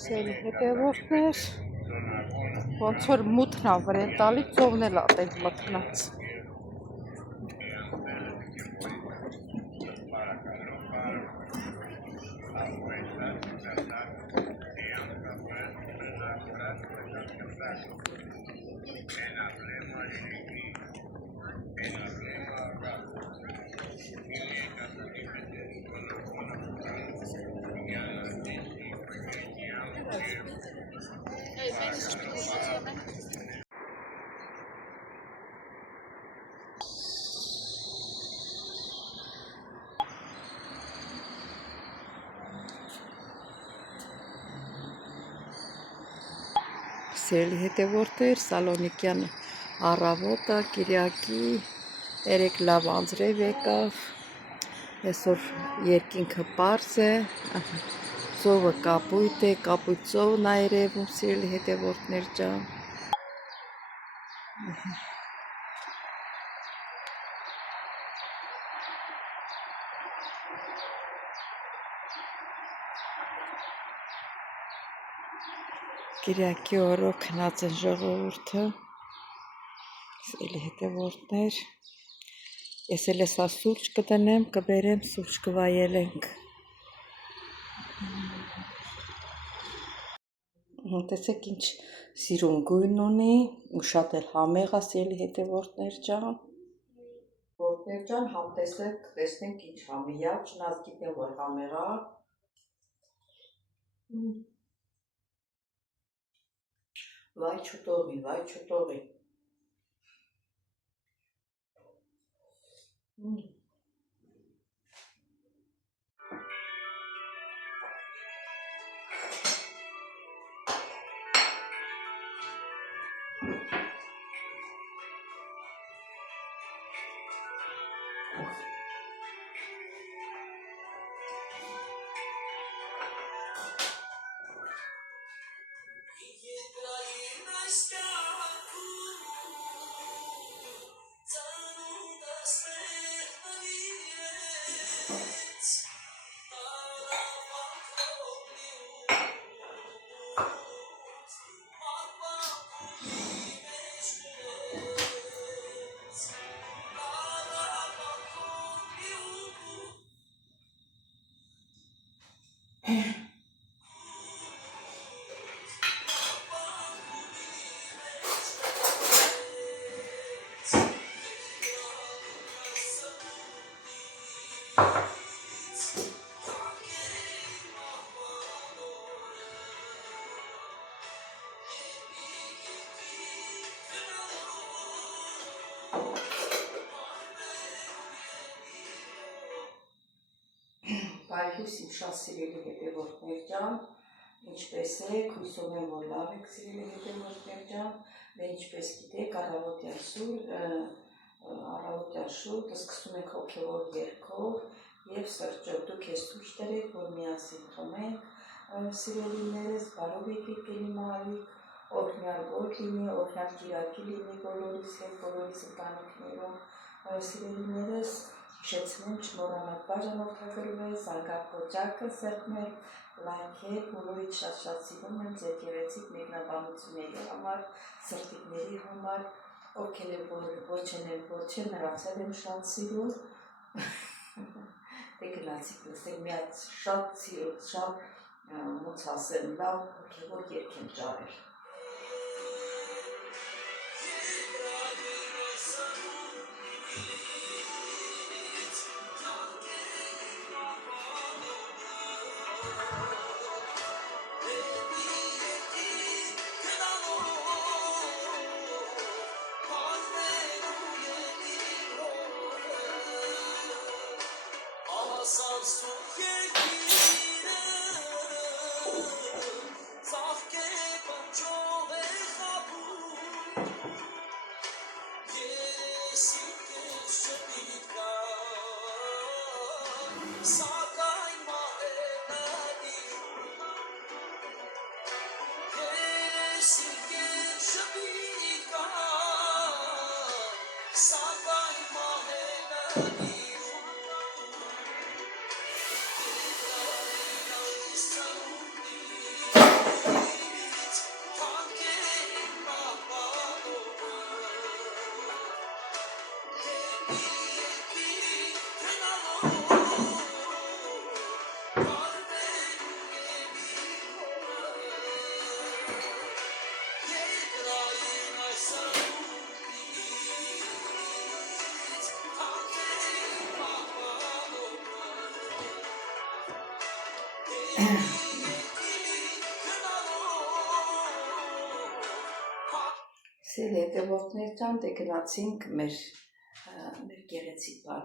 Սել հետևորդներ, ոնց որ մութն ա վրեն տալի, ծովն էլ ա տենց մթնած։ Սիրելի հետևորդներ, Սալոնիկյան առավոտը, Կիրակի, երեկ լավ անձրև եկավ, այսօր երկինքը պարզ է, ծովը կապույտ է, կապույտ ծովն ա երևում, սիրելի հետևորդներ ջան։ Կիրակի օրը քնած են ժողովուրդը, սիրելի հետևորդներ, ես էլ էսա սուրճ կդնեմ, կբերեմ, սուրճ կվայելենք։ Տեսեք ինչ սիրուն գույն ունի, ու շատ էլ համեղ ա, սիրելի հետևորդներ ջան։ Հետևորդներ ջան, համտեսեք, տեսնենք ինչ համեղ ա, չնայած գիտեմ որ համեղ ա։ Վայ չուտողի, վայ չուտողի։ Բայհույս իմ շատ սիրելի հետևորդներ ջան, ինչպես եք, հույսով եմ որ լավ եք սիրելի հետևորդներ ջան, դե ինչպես գիտեք, առավոտյան շուտ սկսում ենք հոգևոր երգով և սրճով, դուք ես ցույց տվեք, որ միասին խմենք, սիրելիներս, բարով եկեք գնիմարիկ, օրհնյալ օր լինի, օրհնյալ Կիրակի լինի բոլորիս հետ, բոլորիս ընտանիքներում, սիրելիներս, հիշեցնեմ չմոռանաք բաժանորդագրվել, զանգակ կոճակը սեղմել, լայքել, բոլորից շատ սիրում եմ ձեր գեղեցիկ մեկնաբանությունների համար, սրտիկների համար, ովքեր ոչ չեն, նրանց եմ շատ սիրում, դե գնացիք լսեք, մի հատ շատ սիրում, շատ ոնց ասեմ, լավ հոգևոր երգ եմ ճարել։ Սիրելի հետևորդներ ջան, դե գնացինք մեր գեղեցիկ բար։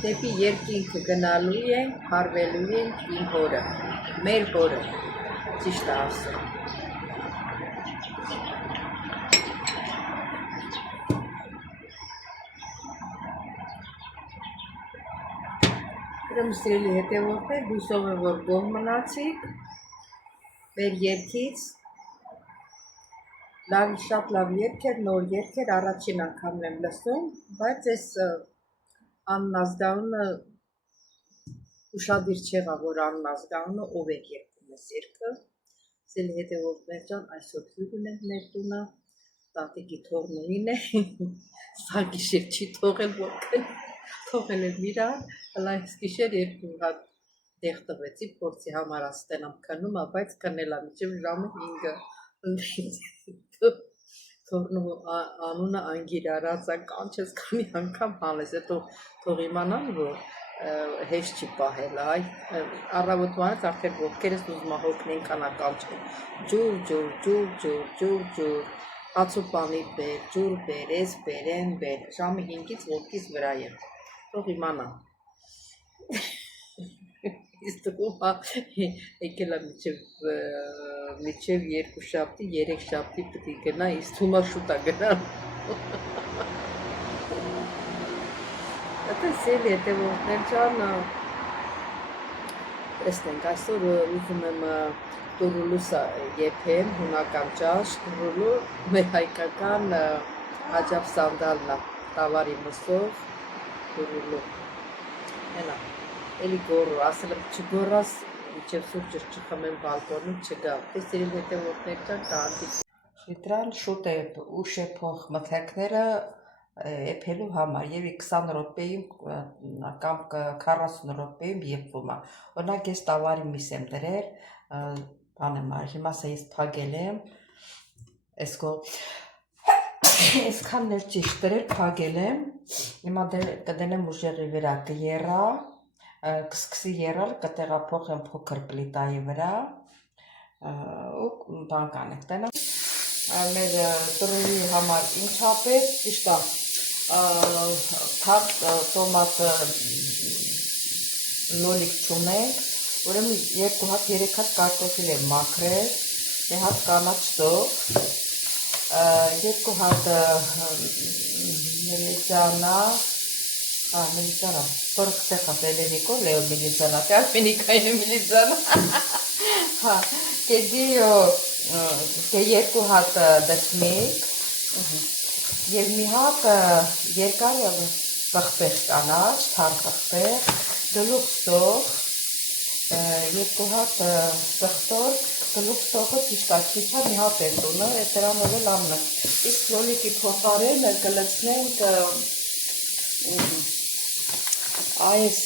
Դեպի երկինքը գնալու ենք, հարվելու ենք իմ հորը, մեր հորը, ճիշտ ասում։ Ուրեմն սիրելի հետևորդներ, հուսով եմ, որ գոհ մնացիք մեր երգից, շատ լավ երգ էր, նոր երգ էր, առաջին անգամն եմ լսում, բայց այս աննազգանունը ուշադիր չեղավ, որ աննազգանունը ով է երգում այս երգը։ Սիրելի հետևորդներ ջան, այսօր հյուր ունենք մեր տունը, տատիկի թողնուհին է, սա գիշեր չի թողել, որ թողել եմ իրան, հլա այս գիշեր երկու հատ տեղ տվեցի, փորձի համար աստենամ քնում, բայց քնելա մինչև ժամը 5-ը։ Թողնու անունը անգիրարած է, կանչես քանի անգամ հանես, հետո թող իմանան, որ հեշտ չի պահել, առավոտվանից արդեն ոտքերս ուզում հոգնեն կանա կանչել, ջուր, ջուր, ջուր, ջուր, ջուր, ջուր, Ացուպանի բեր, ջուր բեր, էս բեր, են բեր, ժամը 5-ից ոտքից վրա եմ, թող իմանամ, իսկ տղումա եկել եմ միջև 2 շաբթի, 3 շաբթի պտի գնա, իսկ թումա շուտ է գնալ, սելի հետևորդներ ջան, տեսնենք, այսօր ուզում եմ տուրուլուսը եփեմ, հունական ճաշ, տուրուլու, մեր հայկական աջապ սանդալն է, տավարի մսով, տուրուլու, հենա, էլի գորու, ասել եմ չգորաս, միջև սուրճս չխմեմ բալկոնում չգա, տեսերիլ հետևորդներ ջան, կհանդիպ։ Շիտրան շուտ է ուշ է փող մթերքները եփելու համար եւ 20 րոպեում կամ 40 րոպեում եփվում է։ Օրինակ ես տավարի միս եմ դրել, բան եմ արել, հիմա սա ես փակել եմ, այսքանն էլ ճիշտ դրել, փակել եմ, հիմա կդնեմ ուժեղի վրա, կեռա, կսկսի եռալ, կտեղափոխեմ փոքր պլիտայի վրա, ու բան կանենք, տենա։ Մեր տրուի համար ինչ ապեր, ճիշտ է, թարմ տոմատ լոլիկ չունենք, ուրեմն 2 հատ 3 հատ կարտոֆիլ եմ մաքրել, մի հատ կանաչ սող, 2 հատ մելիձանա, մելիձանա, 40 տեղած Էլենիկո, Լեո մելիձանա, թե Արմենիկայի մելիձանա, Կե 2 հատ դծմիկ և մի հատ երկար պղպեղ կանաչ, թարմ պղպեղ, գլուխ սող, 2 հատ սխտոր, գլուխ սողը ճիշտ է, քիչ է, մի հատ է տունը, դրանով էլ ամնը։ Իսկ լոլիկի փոխարեն կլցնենք այս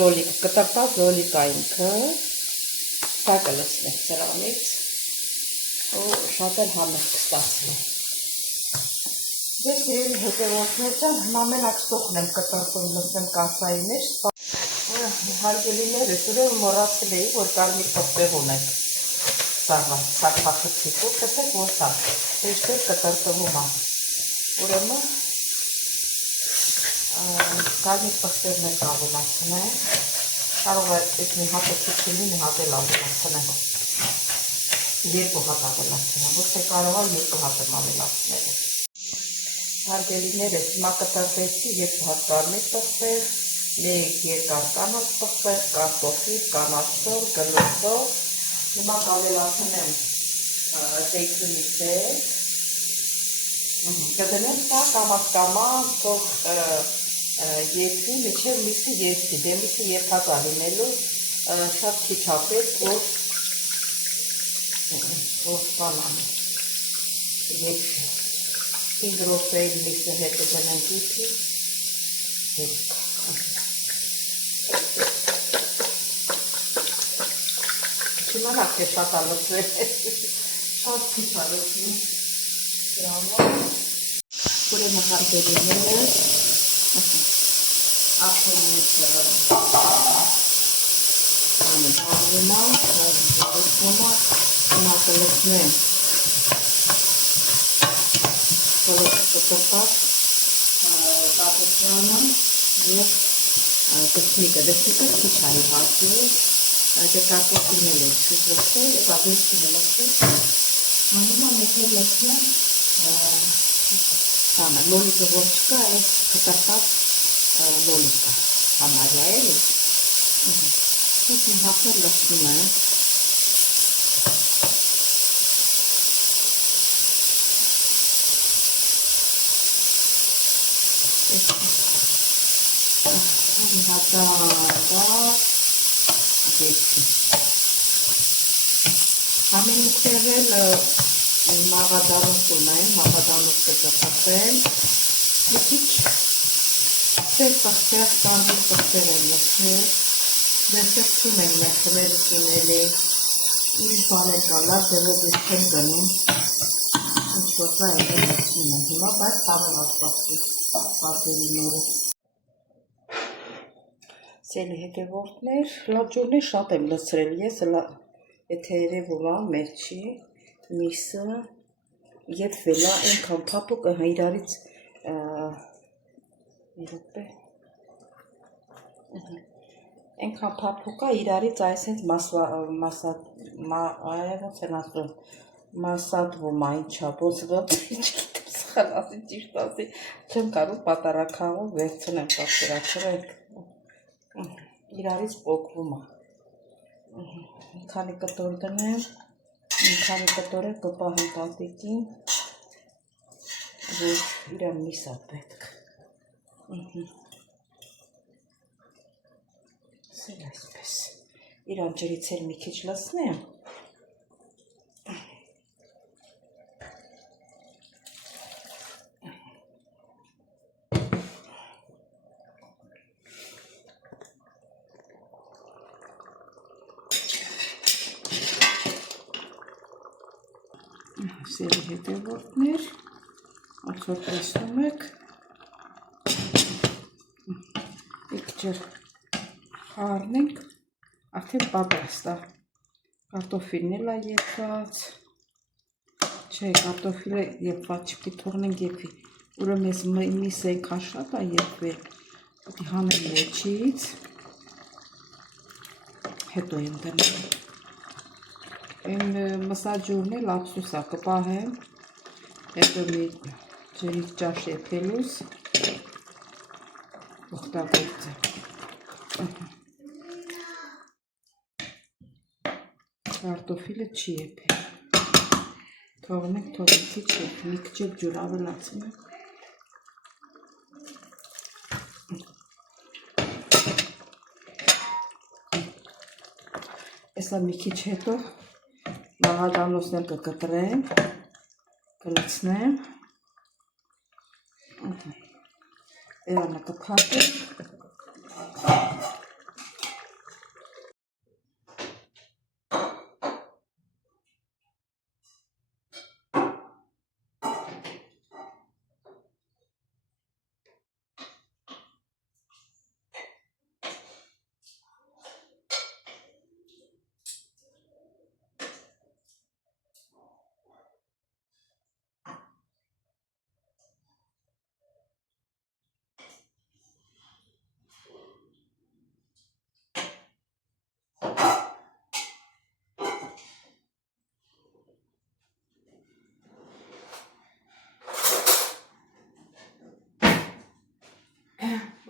լոլիկ, կտրտած լոլիկ է ինքը, սա կլցնենք սրանից, ու շատ էլ համեղ կստացվի։ Դե սիրելի հետևորդներ ջան, մամենակ սոխն եմ կտրտում լցնեմ կասայի մեջ, հարգելիներս, ուրեմն մոռացել էի, որ կարմիր պղպեղ ունենք սարքախցիկով, կտեք որ սա, հեշտ էլ կտրտվում է, ուրեմն կարմիր պղպեղն էլ կավելացնենք, կարող է այս մի հատը քիչ լինի, մի հատ էլ ավելացնենք, 2 հատ ավելացնենք, ոչ թե կարող է 2 հատ եմ ավելացնել։ Հարգելիներս, հիմա կտրտեցի 2 հատ կարմիր պղպեղ, 1 երկար կանաչ պղպեղ, կարտոֆիլ, կանաչ սող, գլուխ սող, հիմա կավելացնեմ զեյթունի թեյ, կդնեմ սա կամաց թող եփի, մինչև միսը եփի, դե միսը եփած է լինելու, շատ քիչ ապեր, որ բան անի, եփի, 5 րոպեի միսը հետը դնենք եփի, հետք։ Չիմանաք թե շատ ալոցվել է, շատ քիչ ալոցվում դրանով, ուրեմն հարգելիներս, արդեն մենք բանը բաղվում է, հիմա կլցնեմ կտրտած կապուրջանը և դծմիկը քիչ է իհարկե, կարտոֆիլն էլ է շուտ լցել, բաղվեստին է լցել, հիմա մեկ էլ լցնեմ լոլիկը որ չկա, այս կտրտած լոլիկը համարյա էլի, ես մի հատներ լցնում եմ, մի հատար դեպքի։ Ամեն մուքտեղել մաղադանուս ունեմ, մաղադանուս կծպտեմ, մի քիչ սեր պղպեղ, կարմիր պղպեղ եմ լցել, դերսեր չունեմ մեր խվերս ունելի, ինչ բաներ կա, լավ դեղով ես չեմ գնում, ինչ որ կա եմ լցնում եմ, հիմա բայց խավեղ ասպասի պատերիները։ Սելի հետևորդներ, լաջուրնի շատ եմ լցրել, ես եթե երևում է մեր չի, միսը եւ վելա այնքան փափուկ իրարից այնքան փափուկ է իրարից այսպես մասատվում է ինչա ոսղոտ չգիտեմ սխալացի ճիշտ ասի չեմ կարող պատարակաղով վերցնեմ պատկերացրեք իրարից պոկվում է մի քանի կտոր դնեմ մի քանի կտորը կպահեմ պատիկին որ իրա միսա պետք սել այսպես իրան ջրից էլ մի քիչ լցնեմ սերի հետևորդներ ոնց որ տեսնում եք ਇੱਕ ջր խառնենք արդեն պատրաստ է կարտոֆիլն էլ է եփված չէ կարտոֆիլը եփված չպիտի թողնենք եփի ուրեմն ես միսը այնքան շատ է եփվել պետք է հանեմ մեջից հետո եմ դնում Այն մսաջուրն էլ ափսուս է կպահեմ հետո մի ջրից ճաշ եփելուց օգտագործեմ կարտոֆիլը չի եփել թողնենք քիչ եփի մի քիչ ջուր ավելացնեմ Էսա մի քիչ հետո մաղադանոսն էլ կկտրեմ, կլցնեմ, երանը կփակեմ,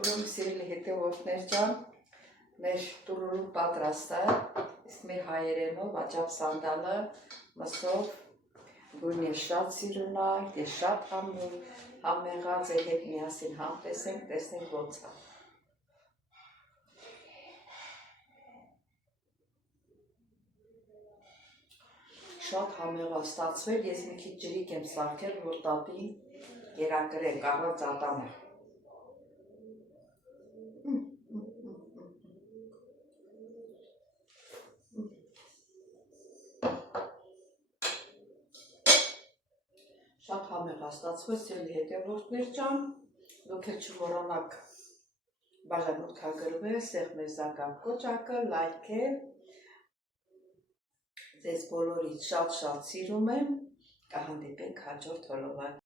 Ուրեմն սիրելի հետևորդներ ջան, մեր տուրուրու պատրաստ է, իսկ մեր հայերենով աճապ սանդալը մսով գույն ես շատ սիրուն է, ես շատ համեղած է հետ միասին համտեսենք, տեսնենք ոնց է։ Շատ համեղա ստացվել, ես մի քիչ ջրիկ եմ սարքել, որ տատին կերակրենք, առանց ատամը։ Շատ համեղ ստացվել, սիրելի հետևորդներ ջան, դուք էլ չմոռանաք բաժան մուտքագրվել, սեղմեզական կոճակը, լայքել, ձեզ բոլորից շատ-շատ սիրում եմ, կհանդիպենք հաջորդ հոլովակ։